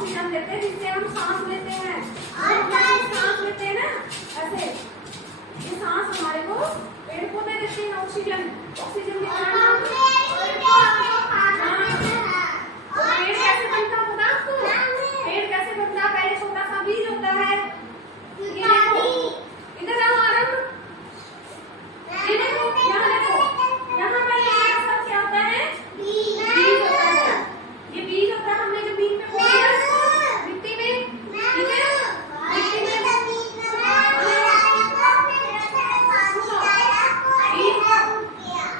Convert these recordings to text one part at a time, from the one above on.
Oxygen देते हैं जिससे हम सांस लेते हैं। सांस लेते हैं ना, ऐसे ये सांस हमारे को पेड़ पौधे देते हैं ऑक्सीजन। ऑक्सीजन के कारण पेड़ कैसे बनता होगा आपको? पेड़ कैसे बनता? पहले छोटा सा बीज होता है, ये देखो इधर आओ आरंभ, ये देखो यहाँ देखो, यहाँ पर ये सब क्या होता है? बीज होता है। ये बीज होता है, हमने जो बीज में बोया मिट्टी में, ठीक है, मिट्टी में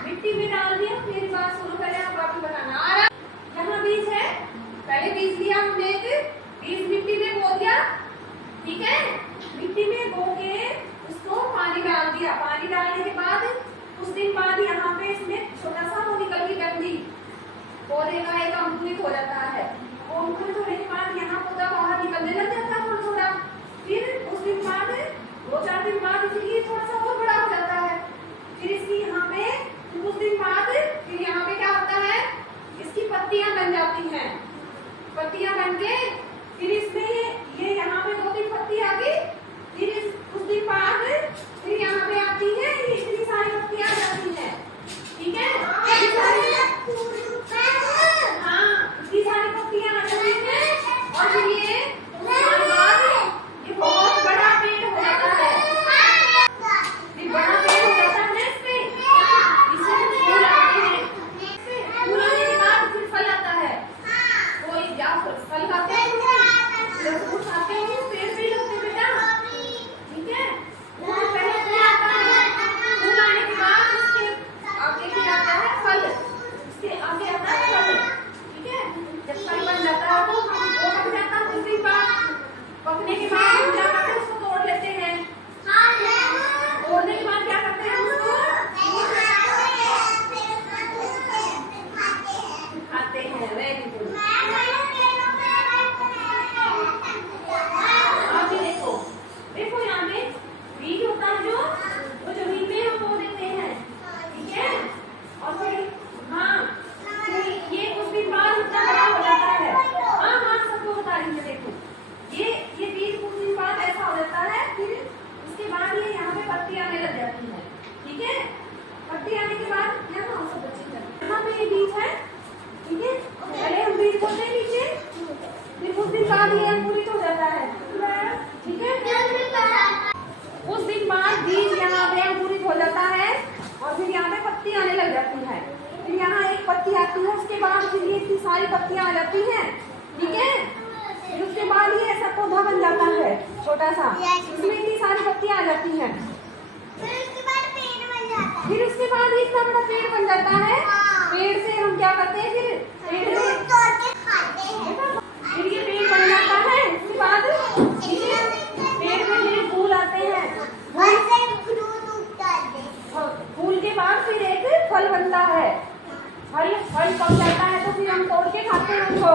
मिट्टी में डाल दिया। मेरी बात सुनो, पहले आप बाकी बताना। आ रहा यहाँ बीज है, पहले बीज लिया हमने, एक बीज मिट्टी में बो दिया, ठीक है, मिट्टी में बो के उसको पानी डाल दिया। पानी डालने के बाद कुछ दिन बाद यहाँ पे इसमें छोटा सा वो निकल के डंडी, पौधे का एक अंकुरित हो जाता है। वो अंकुरित होने के बाद यहाँ पौधा बाहर निकलने लग जाता है थोड़ा थोड़ा। फिर उस दिन बाद 2-4 दिन बाद इसलिए थोड़ा सा और बड़ा हो जाता है। फिर इसकी यहाँ पे कुछ दिन बाद फिर यहाँ पे क्या होता है? इसकी पत्तियां बन जाती हैं। पत्तियां बन के फिर इसमें ये यहाँ पे 2-3 पत्ती आ गई। फिर कुछ दिन बाद फिर यहाँ पे आती है, इतनी सारी पत्तियां आ जाती हैं, ठीक है, हाँ इतनी सारी पत्तियां आ जाती हैं। और फिर ये साल बाद ये बहुत बड़ा पेड़ हो जाता है। फिर बड़ा पेड़ हो जाता है, इससे फूल आते हैं। फूल आने के बाद फिर फल आता है। कोई क्या फल खाते हैं? फूल खाते हैं, पेड़ पे लगते हैं बेटा, ठीक है। फूल पहले फूल आता है, फूल आने के बाद उसके आगे फिर आता है फल, उसके आगे आता है फल, ठीक है। जब फल बन जाता है तो वो पक जाता है। कुछ दिन बाद पकने के बाद हम क्या करते हैं? उसको तोड़ लेते हैं। तोड़ने के बाद क्या करते हैं? उसको खाते हैं। Very good. अब ये देखो, देखो यहाँ पे बीज होता है जो वो जमीन में हम बो देते हैं, ठीक है। और फिर हाँ ये कुछ दिन बाद इतना बड़ा हो जाता है। हाँ सबको बता रही हूँ। देखो ये बीज कुछ दिन बाद ऐसा हो जाता है। फिर उसके बाद ये यहाँ पे पत्ती आने लग जाती है, ठीक है। पत्ती आने के बाद यहाँ सब बच्चे यहाँ पे ये बीज है, ठीक है। पहले हम बीज बोते हैं नीचे, फिर कुछ दिन बाद ये अंकुरित हो जाता है, ठीक है। कुछ दिन बाद बीज यहाँ पे अंकुरित हो जाता है और फिर यहाँ पे पत्ती आने लग जाती है। फिर यहाँ एक पत्ती आती है, उसके बाद फिर ये इतनी सारी पत्तियां आ जाती हैं, ठीक है। फिर उसके बाद ये ऐसा पौधा बन जाता है छोटा सा, इसमें इतनी सारी पत्तियां आ जाती हैं। फिर उसके बाद इतना बड़ा पेड़ बन जाता है। पेड़ से हम क्या करते हैं? फिर ये पेड़ बन जाता है। उसके बाद पेड़ में फिर फूल आते हैं। फूल के बाद फिर एक फल बनता है। फल पक जाता है तो फिर हम तोड़ के खाते हैं उसको।